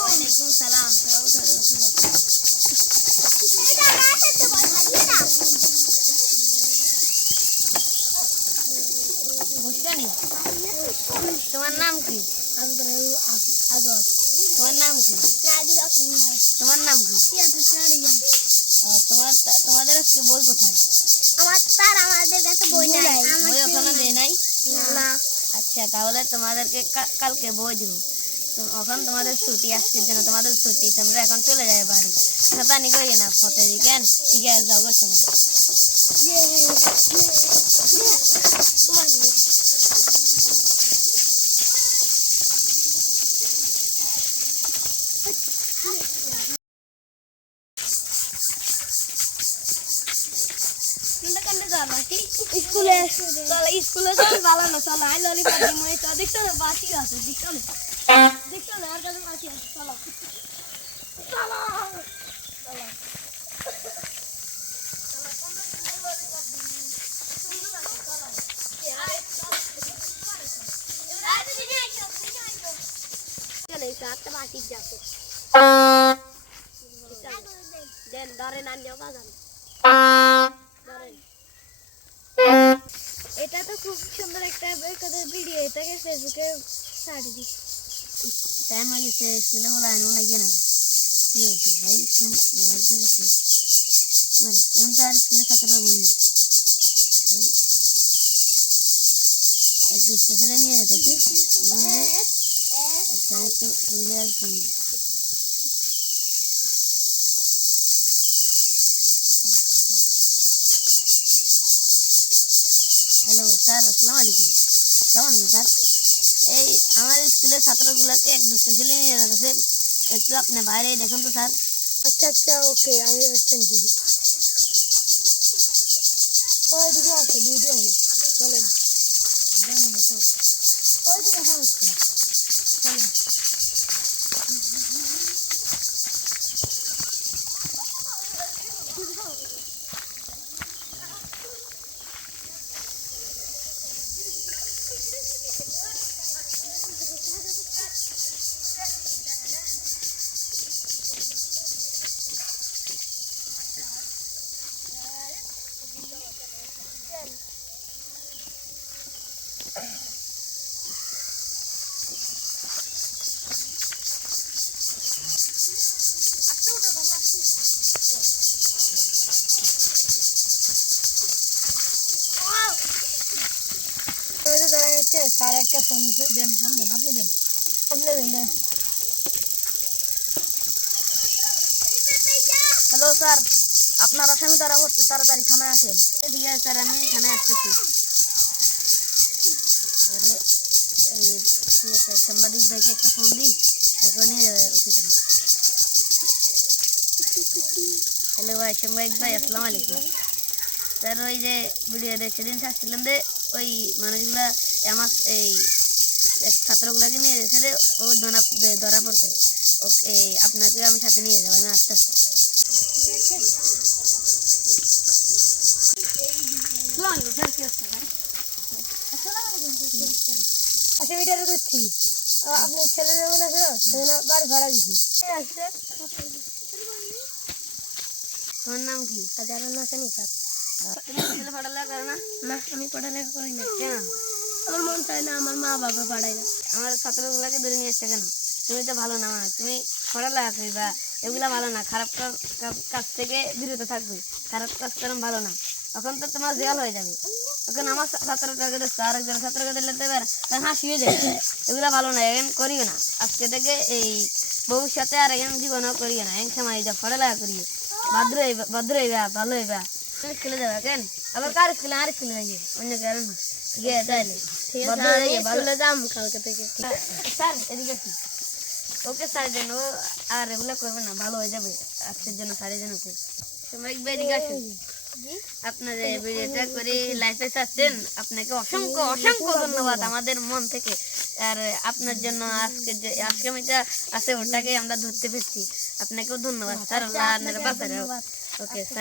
वालेकुम सलाम। তোমার নাম কি? তোমার নাম কি? তোমার নাম কি? তোমাদের আজকে বই কোথায়? আমাদের কাছে বই নাই। বই ওখানে দেয় নাই? না। আচ্ছা, তাহলে তোমাদেরকে কালকে বই দিব। এখন তোমাদের ছুটি, আজকের জন্য তোমাদের ছুটি, তোমরা এখন চলে যাবে বাড়ি। শতানি করি না পথে দিকেন, ঠিক আছে যাও গো সময়। স্কুলে স্কুলে চল ভালো না, চলো আই ললিপপ দিমই তো দেখছো না বাসি আছে, দেখছো না আর কাছে বাসি আছে, চলো চলো চলো চলে সাতটা বাসি যাচ্ছে দেন ধরে না নিও বাজান ধরেন। এটা তো খুব সুন্দর একটা ভিডিও, এটাকে ফেসবুকে ছাড়ি দিই। টাইম হয়ে গেছে, স্কুলে হলো আইন না গিয়ে না কি হয়েছে ভাই, একটু মোবাইল তো গেছে মানে এখন তো আর স্কুলে ছাত্ররা বলি একটু স্পেশালে নিয়ে যেতেছি। আচ্ছা একটু পরিবার ফোন হ্যালো স্যার, আসসালামু আলাইকুম। কেমন আছেন স্যার? এই আমার স্কুলের ছাত্রগুলোকে একটু স্পেশালি নিয়ে যেতেছে, একটু আপনি বাইরে দেখুন তো স্যার। আচ্ছা আচ্ছা ওকে, আমি ব্যবস্থা নিচ্ছি। ওই দিকে আছে, দিদি আছে, চলেন জানি না তো ওই দিকে দেখা হচ্ছে, চলেন। স্যার একটা ফোন দেন, ফোন দেন, আপনি দেন, আপনি দেন। হ্যালো স্যার, আপনার আসামি ধরা হচ্ছে, তাড়াতাড়ি থানায় আসেন। ঠিক আছে স্যার, আমি এখানে আসতেছি। সাংবাদিক ভাইকে একটা ফোন দিই, তারপরে নিয়ে যাবে উচিত। হ্যালো ভাই, সাংবাদিক ভাই, আসসালামু আলাইকুম। স্যার ওই যে ভিডিও সেদিন ছাড়ছিলাম যে ওই মানুষগুলা আমার এই ছাত্রগুলাকে নিয়ে এসে ও ধরা পড়ছে, ওকে আপনাকে আমি সাথে নিয়ে যাবো, আমি আস্তে আস্তে। আচ্ছা মিটারে করছি, আপনার ছেলে যেমন আছে বাড়ি ভাড়া দিচ্ছি। তোমার নাম কি? তুমি ছেলে পড়ালেখা করো না? না, আমি পড়ালেখা করি না। কেন? আমার মন চায় না, আমার মা বাবা পড়ায় না। আমার ছাত্রগুলাকে ধরে নিয়ে এসছে কেন? তুমি তো ভালো না, মানে তুমি পড়ালেখা করবা, এগুলা ভালো না, খারাপ কাজ থেকে বিরত থাকবে, খারাপ কাজ করেন ভালো না, তখন তো তোমার জেল হয়ে যাবে। তখন আমার ছাত্রটাকে দেখছো, আরেকজন ছাত্রকে দিলে দেবে তখন হাসি হয়ে যাবে, এগুলা ভালো না, এখন করিও না। আজকে থেকে এই ভবিষ্যতে আর এখন জীবনও করিও না, এখন সময় যা পড়ালেখা করিও, ভদ্র হইবা, ভালো হইবা। স্কুলে যাবে কেন? আবার কার স্কুলে? আর স্কুলে যাইয়ে অন্য কারণ না, ঠিক আছে তাইলে ভালো যাম কালকে থেকে। স্যার এদিকে কি? ওকে স্যার যেন আর এগুলো করবে না, ভালো হয়ে যাবে আজকের জন্য, স্যারের জন্য। সাময়িক এদিকে আসুন। আপনার এই ভিডিওটা করে লাইফে আসছেন, আপনাকে অসংখ্য অসংখ্য ধন্যবাদ আমাদের মন থেকে। আর আপনার জন্য আজকে আমিটা আছে ওটাকে আমরা ধরতে পেরেছি, আপনাকেও ধন্যবাদ স্যার। Okay sir.